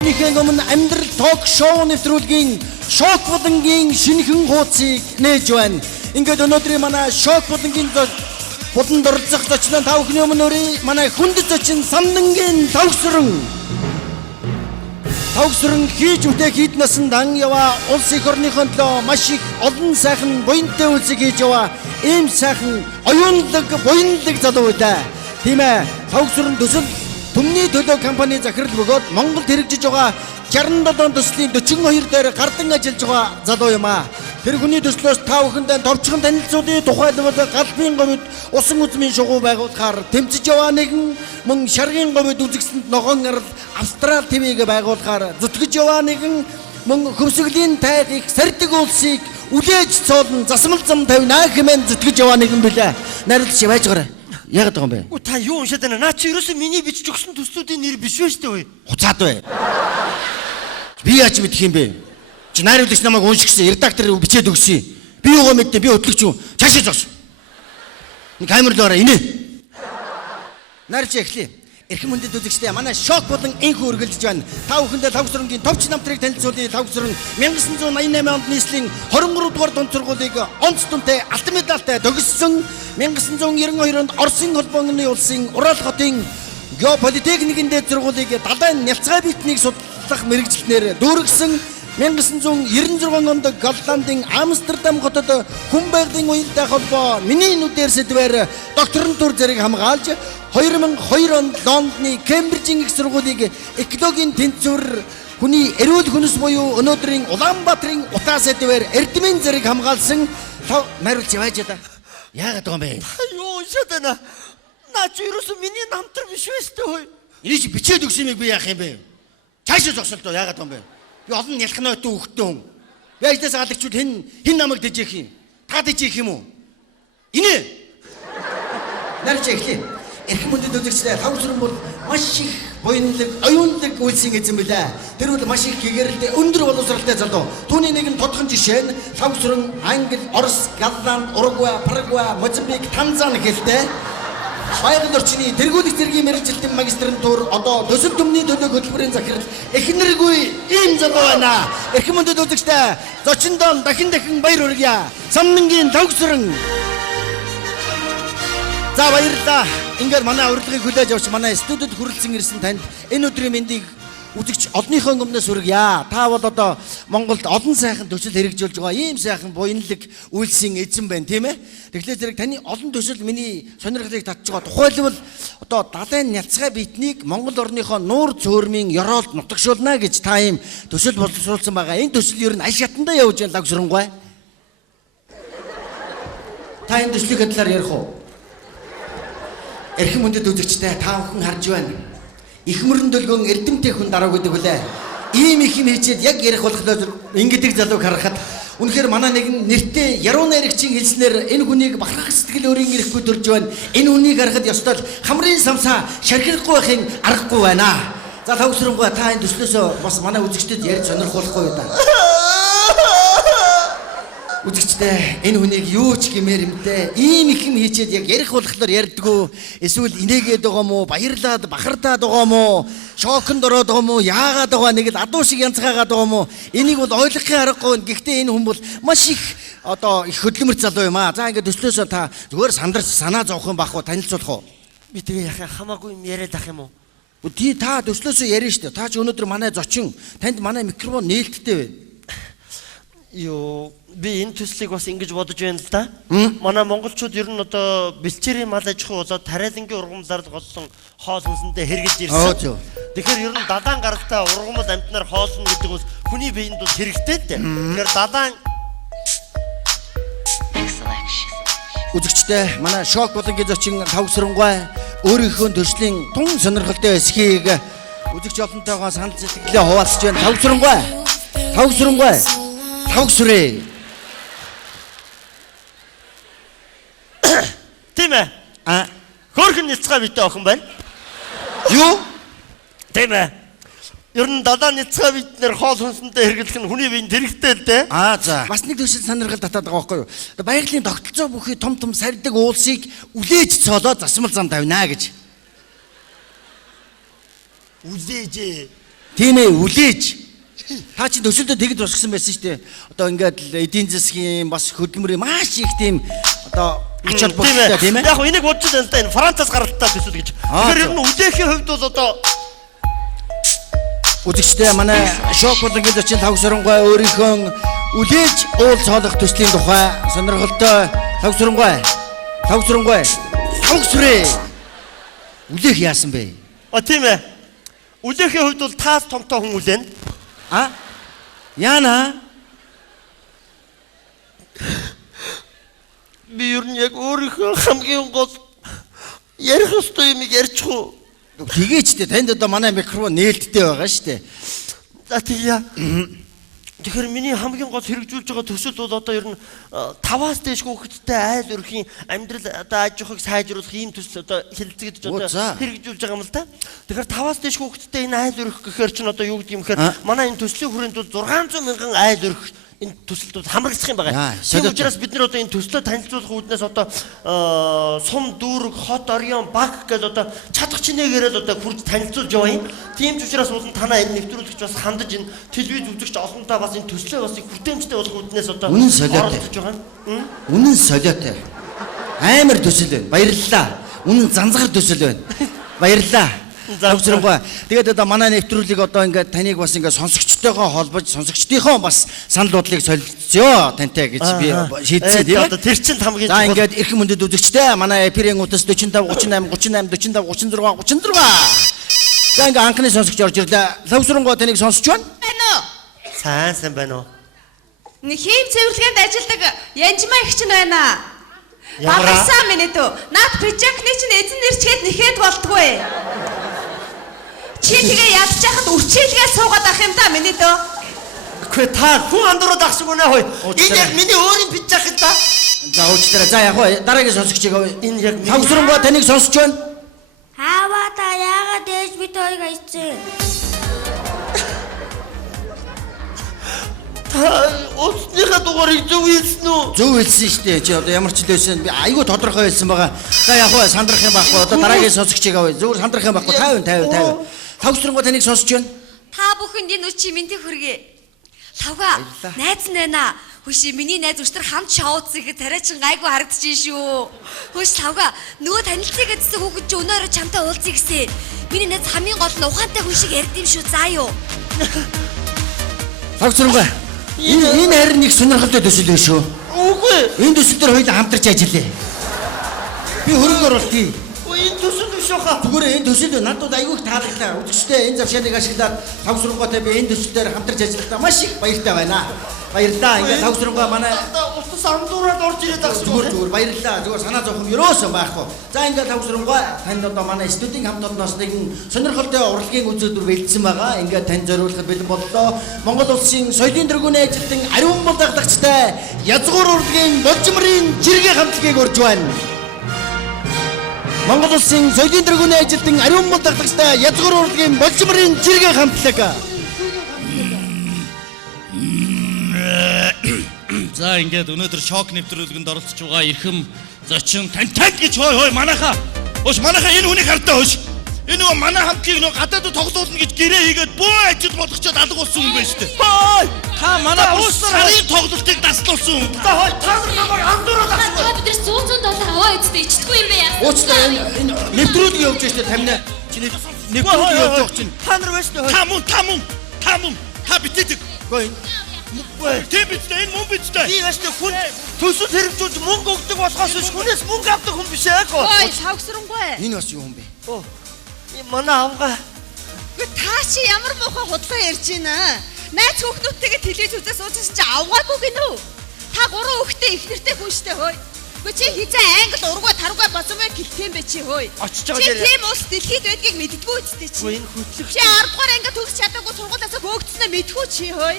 Нэгэн өмнө амьдрал ток шоу нэвтрүүлгийн шок булангийн шинэхэн хуудсыг нээж байна. Ингээд өнөөдрийн манай шок булангийн буланд оролцох зочин та бүхний өмнө өрий манай хүндэт зочин Самдангийн Тавгсран хийж үтэй хийд насандан яваа улс их орныхон төлөө маш их олон сайхан буянтай үйлсийг хийж яваа ийм сайхан оюунлаг буянлаг залуу байлаа. Тийм ээ. Тавгсран төсөл Түмний төлөө компани захирал бөгөөд Монголд хэрэгжиж байгаа 67 төслийн 42 дээр гардан ажиллаж байгаа залуу юм аа. Тэр хүний төслөөс та бүхэндээ товчхон танилцуулын тухайлбал галбын говьд усан үзмийн шугуу байгуулахаар тэмцэж яваа нэгэн мөн шаргын говьд үзэгсэнд ногоон арал Австрал ТV-г байгуулахаар зүтгэж яваа нэгэн мөн хөвсгөлийн тайг их сардаг улсыг үлээж цоолн засмал зам тавина хэмээн зүтгэж яваа нэгэн билээ. Найруулагч байж гараа. Яагаад байгаа юм бэ? Та юу уншаад байна? Наа чи ерөөсөө миний бичиж өгсөн төслүүдийн нэр биш вэ шүү дээ. Хуцаад бай. Би яаж мэдэх юм бэ? Чи найруулагч намайг уншигсан, редактор бичээд өгсөн. Би юугаа мэдээ? Би хөтлөгч юм. Цаашаа зогс. Нэг камер л ороо инээ. Нарч эхлэе. Эрхэм хүндэт үзэгчдээ манай шок болон энх үргэлжлэж байна. Та бүхэндээ Тавгсрангийн товч намтрыг танилцуулъя. Тавгсран 1988 онд нийслэлийн 23 дугаар дунд сургуулийг онц дүнтэй алтан медальтай төгссөн. 1992 онд Оросын холбооны улсын Урал хотын геополитехникийн дээд сургуулийг далайн нялцгай биетнийг судлах мэрэгчлэнээр дүүргэсэн. 1996 онд Голландын Амстердам хотод хүн байгалийн уянтай холбоо миний нүдээр сэдвээр докторантур зэрэг хамгаалж 2002 онд Лондоны Кембрижийн их сургуулийг экологийн тэнцвэр хүний эрүүл хүнс буюу өнөөдрийн Улаанбаатарын утаа сэдвээр эрдмийн зэрэг хамгаалсан найруулж явж байгаа. Яагаад байгаа юм бэ? Юу уншаад байна? Наа чи ерөөсөө миний намтар биш вэ шүү дээ. Энийг чи бичээд өгсөн юм би яах юм бэ? Цаашаа зогсолтоо яагаад байгаа юм бэ? Би олон нялхнаатай хөвгтөө хүн. Яаждаас алагчуд хэн намайг дэжих юм? Та дэжих юм уу? Инээ. Нарч эхлэе. Эрхэм хүндэт үзэгчдээ Тавгсран бол маш их буянлаг, оюунлаг үйлсийн эзэн билээ. Тэр бол маш их гэгэрэлтэй, өндөр боловсралтай залуу. Түүний нэгэн тодхон жишээ нь Тавгсран Англи, Орос, Голланд, Уругвай, Парагвай, Мозамбик, Танзани гэлтэй. Байгаль орчны тэргүүлэх зэргийн мэргэжилтийн магистрантур одоо төсөл төмний төлөв хөтөлбөрийн захирал эхнэргүй ийм залуу байна. Эрхэм хүндэт үзэгчдээ зочиндоо дахин баяр хүргье. Самдангийн Тавгсран. За баярлалаа. Ингээд манай урилгыг хүлээж авч манай студид хүрэлцэн ирсэн танд энэ өдрийн мэндийг үзэгч олонныхоо өмнөөс хүргье. Та бол одоо Монголд олон сайхан төсөл хэрэгжүүлж байгаа ийм сайхан буянлаг үйлсийн эзэн байна, тийм ээ? Тэгэхээр зэрэг таны олон төсөл миний сонирхлыг татж байгаа. Тухайлбал одоо далайн нялцгай биетнийг Монгол орныхоо нуур цөөрмийн ёроолд нутагшуулна гэж та ийм төсөл боловсруулсан байгаа. Энэ төсөл ер нь аль шатандаа явж байна Тавгсрангүй. Та энэ төслийг талаар ярих уу? Эрхэм хүндэт үзэгчдээ та бүхэн харж байна. Их мөрөн дөлгөн эрдэмтэй хүн дараа гэдэг үлээ. Ийм их юм хийчихэд яг ярих болохоор ингэдэг залууг харахад үнэхээр манай нэгэн нэртэй яруу найрагчийн хэлснээр энэ хүнийг бахархах сэтгэл өөрийн ирэхгүй төрж байна. Энэ хүнийг харахад ёстой л хамрын самсаа шархирахгүй байхын аргагүй байна. За Тавгсрангүй та энэ төслөөсөө бас манай үзэгчдэд ярьж сонирхуулахгүй юу та. Үзэгчдээ энэ хүнийг юу ч гэмээр юмтэй ийм их юм хийчихэд яг ярих болохоор ярьдгүү эсвэл инээгээд байгаа мó баярлаад бахардаад байгаа мó шоконд ороод байгаа мó яагаад байгаа нэг л адуу шиг янзгаагаад байгаа мó энийг бол ойлгохын аргагүй. Гэхдээ энэ хүн бол маш их одоо их хөдөлмөрт залуу юм аа. За ингээд төслөөсөө та зүгээр сандарч санаа зовх юм бах уу танилцуулах уу? Би тэгээ яхаа хамаагүй юм яриад ах юм уу? Тий та төслөөсөө ярина шүү дээ. Та ч өнөөдөр манай зочин танд манай микрофон нээлттэй байна. Юу би энэ төслийг бас ингэж бодож байна л да. Манай монголчууд ер нь одоо бэлчээрийн мал аж ахуй болоод тариалангийн ургамлаар голсон хоол хүнсэндээ хэрэгж ирсэн. Тэгэхээр ер нь далайн гарагтаа ургамал амтнаар хоолно гэдэг нь хүний биед бол хэрэгтэй л дээ. Тэгэхээр далайн үзэгчдээ манай шок болонгийн зочин Тавгсрангүй өөрийнхөө төслийн тун сонирхолтой эсхийг үзэгч олонтойгоо санал сэтгэлээ хуваалцж байна. Тавгсрангүй Тавгсрээ. Тийм ээ. Хөөрхөн нэлцгай битэй охин байна. Юу? Тийм ээ. Ер нь далаа нэлцгай битнэр хоол хүнсэндээ хэрэглэх нь хүний биед хэрэгтэй л дээ. За. Бас нэг төсөл сонирхол татаад байгаа байхгүй юу? Байгалийн тогтолцоо бүхий том сардаг уулсыг үлээж цоолоод засмал зам тавина гэж. Үлээж. Тийм ээ, үлээж. Та чи төсөлдөө тэгэд босгосон байсан шүү дээ. Одоо ингээд л эдийн засгийн бас хөдөлмөрийн маш их тийм одоо ач холбогдолтой тийм ээ. Яг хөө энийг бодож байна л да энэ Францаас гаралтай төсөл гэж. Тэгэхээр ер нь үлээхийн хувьд бол одоо үзэгчтэй манай шок болонгийн зочин тавсрангуй өөрийнхөө үлээж уул цоолох төслийн тухай сонирхолтой тавсрангуй тавсрээ үлээх яасан бэ? тийм ээ. Үлээхийн хувьд бол таас томтой хүн үлээн. Яна би ер нь яг өөрийнхөө хамгийн гол ярих ёстой юм ярьчихгүй. тэгээч дээ танд одоо манай микрофон нээлттэй байгаа шүү дээ. За тийя. Тэгэхээр миний хамгийн гол хэрэгжүүлж байгаа төсөл бол одоо ер нь 5-аас дээш хүүхэдтэй айл өрхийн амьдрал одоо аж ахуйг сайжруулах ийм төсөл одоо хэлэлцэгдэж одоо хэрэгжүүлж байгаа юм л да. Тэгэхээр 5-аас дээш хүүхэдтэй энэ айл өрх гэхээр чинь одоо юу гэдэг юм гэхээр манай энэ төслийн хүрээнд бол 600 мянган айл өрх энэ төсөлд бол хамрагдах юм байгаа. Тийм учраас бид нар одоо энэ төслөө танилцуулах үүднээс одоо сум дүүрэг хот орён баг гэдэг одоо чадах чинээгээр л одоо хурд танилцуулж яваа юм. Тийм ч учраас улан танаа энэ нэвтрүүлэгч бас хандаж энэ телевиз үзэгч олондоо бас энэ төслөө бас хүртээмжтэй болох үүднээс одоо оролцож байгаа. Үнэн солиотой. Амар төсөл байна. Баярлалаа. Үнэн занзгар төсөл байна. Баярлалаа. Тавсрангуй. Тэгээд одоо манай нэвтрүүлгийг одоо ингээд таныг бас ингээд сонсогчтойгоо холбож сонсогчдийнхоо бас санал бодлыг солилцъё тантай гэж би шийдсэн тийм ээ. Одоо тэр чинь хамгийн за ингээд эрхэм мөндөд үзэгчтэй манай эфирийн утас 45 38 38 45 36 36. За ингээд анхны сонсогч орж ирлээ. Тавсрангуй таныг сонсож байна? Байна уу? сайн байна уу? Нэг хийм цэвэрлэгэнд ажилладаг Янжмаа их чинь байна. Багсаа минь дөө. Наад прожектны чинь эзэн нэрчгээд нэхэд болтгүй. Чи тэгээ ядчихад үрчээлгээ суугаад ах юм да миний дөө. Гэхдээ та хүн андуураад ахсаг үнэ хой. Энэ яг миний өөрийн пижак л да. За уучлаарай. За яг дараагийн сонсогчийг энэ яг Тавсрангуй таныг сонсож байна. Хаава та яагаад ээж бит хоёрыг хайцсан? та усныхаа дугаарыг зөв хэлсэн үү? Зөв хэлсэн шүү дээ. Чи одоо ямар ч л байсан би айгүй тодорхой хэлсэн байгаа. За яг хөө сандрах юм байхгүй. Одоо дараагийн сонсогчийг авъя. Зөвхөн сандрах юм байхгүй. 50. Тавсрангуй таныг сонсож байна. Та бүхэнд энэ үчи мэндийг хүргэе. Лавга найз нь байна. Хөөш миний найз өчтөр хамт шоуц ихэд тариа чин гайгүй харагдчихжээ шүү. Хөөш лавга нөгөө танилцыг эдсэн хүүхэд чи өнөөрөө чамтай уулзъя гэсэн. Миний найз хамгийн гол нь ухаантай хүн шиг ярьд юм шүү. Заа юу. Тавсрангуй. Энэ харин нэг сонирхолтой төсөл байх шүү. Үгүй. Энэ төсөл дээр хоёул хамтарч ажиллая. Би хөрөнгө оруултыг. Энэ төсөл биш хаа. Зүгээр энэ төсөл надад айгүй их таалагдлаа. Үзэгчтэй энэ завшааныг ашиглаад Тавсрангуйтай би энэ төсөл дээр хамтарч ажиллахдаа маш их баяртай байна. Баярлалаа. Ингээд Тавсрангуй манай утас андуураад орж ирээд ахс зүгээр баярлалаа. Зүгээр санаа зовхон ерөөсөн байхгүй. За ингээд Тавсрангуй танд одоо манай студийн хамт олонноос нэгэн сонирхолтой урлагийн үзүүлбэр бэлдсэн байгаа. Ингээд тань зориулахад бэлэн боллоо. Монгол улсын соёлын тэргүүний ажилтан ариун бол даглагчтай язгуур урлагийн болжмрын жиргээ хамтлагийг урьж байна. Монгол улсын соёлын тэргүүний ажилтан ариун бол даглагчтай язгуур урлагийн болжмрын жиргээ хамтлаг. За ингээд өнөөдөр шок нэвтрүүлгэнд оролцож байгаа эрхэм зочин танд гэж хой манайхаа. Хөөш манайхаа энэ хүнийг хардаа хөөш. Энэ нөгөө манай хамтлагийг нөгөө гадаадд тоглоулна гэж гэрээ хийгээд бөө ажил болгочоод алга болсон хүн байна шүү дээ. Хой! Та манай сарын тоглолтыг даслуулсан хүн. Та хой та намайг андуураад ахс. Та бидээс 100 аваа үсттэй ичдэггүй юм бэ яа. Уучлаарай энэ нэвтрүүлэг явж штэ тамина. Чи нэвтрүүлэг явж байгаа чинь. Та нар байж тээ. Та мөн та битээдэг. Үгүй. Тийм битээ энэ мөн битээ. Би байж тээ хүн төсөл хэрэгжүүлж мөнгө өгдөг болохоос биш хүнээс мөнгө авдаг хүн биш яг. Ой, Тавсрангуй. Энэ бас юу юм бэ? Манай авгаа. Та чи ямар муухай худлаа ярьж байна? Найз хүүхнүүдтэйгээ телевиз үзээ суусан чи авгаагүй гинэ үү? Та гурван хүүхдээ их нэртэй хүн штэ хөөе. Гэхдээ чи хизээ англи ургуй таргуй болсон байх гэлтэн бэ чи хөөе. Очиж байгаа Чи дээр. тийм ус дэлхийд байдгийг мэддэггүй үсттэй чи. Үгүй энэ хөтлөх. Чи 10 дугаар анги төгс чадаагүй сургуулиасаа хөөгдснөө мэдгүй чи хөөе.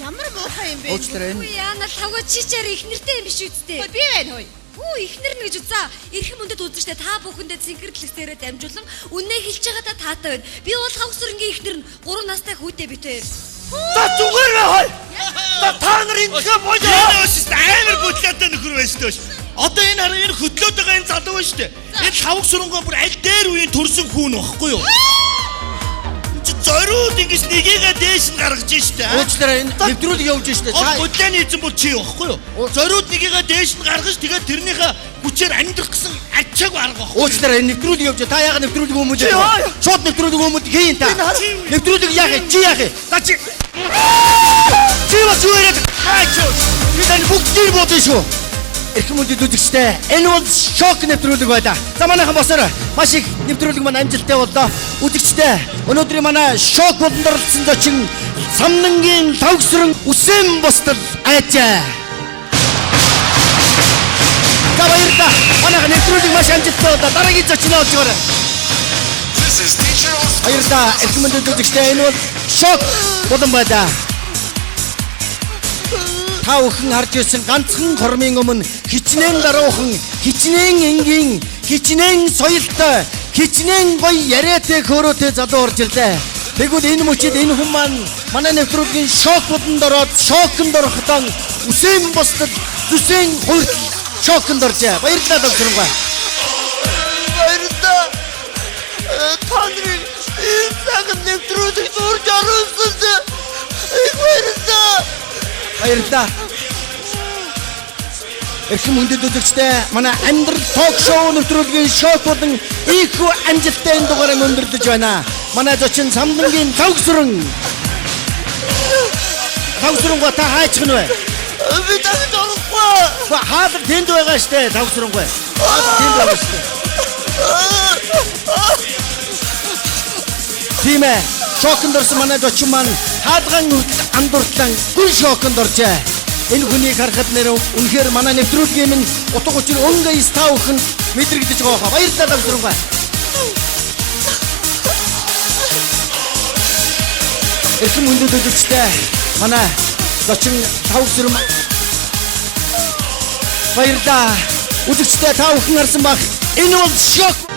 Ямар муухай юм бэ? Уучлаарай. Үгүй яана лавга чичээр их нэртэй юм биш үсттэй. Би байна хөөе. Хүү ихнэр нь гэж үзээ. Эрхэм мөндөд үзэжтэй та бүхэндээ цэнгэрлэгсээрээ дамжуулан үнэ хэлж байгаадаа таатай байна. Би бол Тавсрангийн ихнэр нь 3 настай хүүтэй битээр. Та зүгээр хой. Та нар энэ боёо. Энэ өсөст амар бүтлээтэй нөхөр байна шүү дээ. Одоо энэ хараа энэ хөдлөөд байгаа энэ залуу байна шүү дээ. Энэ Тавсрангуй бүр аль дээр үеийн төрсөн хүүн واخгүй юу? Зориулж Зориуд ингэж нэгийгээ дээш нь гаргаж штэ. Уучлаарай энэ нэвтрүүлэг явж штэ. Гол гудлааны эзэн бол чи байхгүй юу? Зориуд нэгийгээ дээш нь гаргаж тэгээд тэрнийхээ хүчээр амьдрах гэсэн ачааг арга байхгүй. Уучлаарай энэ нэвтрүүлэг явж. Та яагаад нэвтрүүлэг өмөж байгаа? Шууд нэвтрүүлэг өмөд хийн та. Нэвтрүүлэг яах вэ? Чи яах вэ? За чи. Чи бас юу яриад? Би тань бүгдийг бодсон шүү. Эрхэм үндэд үзэгчтэй. Энэ бол шок нэвтрүүлэг байлаа. За манайхан босоорой. Маш их нэвтрүүлэг маань амжилттай боллоо. Үзэгчтэй. Өнөөдрийн манай шок болонд оролцсон зочин Самнангийн тавгсран Үсэн бостол айчаа. За баярлалаа. Манайхан нэвтрүүлэг маш амжилттай боллоо. Дараагийн зочноо олж гараа. Баярлалаа. Эрхэм үндэд үзэгчтэй. Энэ бол шок болон байлаа. Та бүхэн харж ирсэн ганцхан хормын өмнө хичнээн даруухан, хичнээн энгийн, хичнээн соёлтой, хичнээн гоё яриатай хөөрөөтэй залуу орж ирлээ. Тэгвэл энэ мөчид энэ хүн маань манай нэвтрүүлгийн шок болонд ороод шоконд орохдоо Үсэн бостол зүсэн хуурд шоконд оржээ. Баярлалаа докторгой. Баярлалаа. Та нарын энэ цагт нэвтрүүлэг зурж оруулсан. Их баярлалаа. Баярлалаа. Эрхэм хүндэт үзэгчтэй манай амьдрал ток шоу нэвтрүүлгийн шок болон ийхүү амжилттай энэ дугаарыг өндөрлөж байна. Манай зочин Самнангийн тавгсран. Тавгсрангоо та хайчих нь вэ? Би дахиж орохгүй. Хаалт тэнд байгаа штэ тавгсрангоо. Тэнд байгаа штэ. Тимэ шоконд орсон манай зочин маань хаалган андууртлан гүн шоконд оржээ. Энэ хүнийг харахад нэр үнэхээр манай нэвтрүүлгийн минь утга учир өнгө стаавхан мэдрэгдэж байгаа хаа. Баярлалаа давсрангай. Эрхэм хүндэт үзэгчтэй манай зочин тавсрам баярлалаа. Үзэгчтэй та бүхэн харсан баг. Энэ бол шок.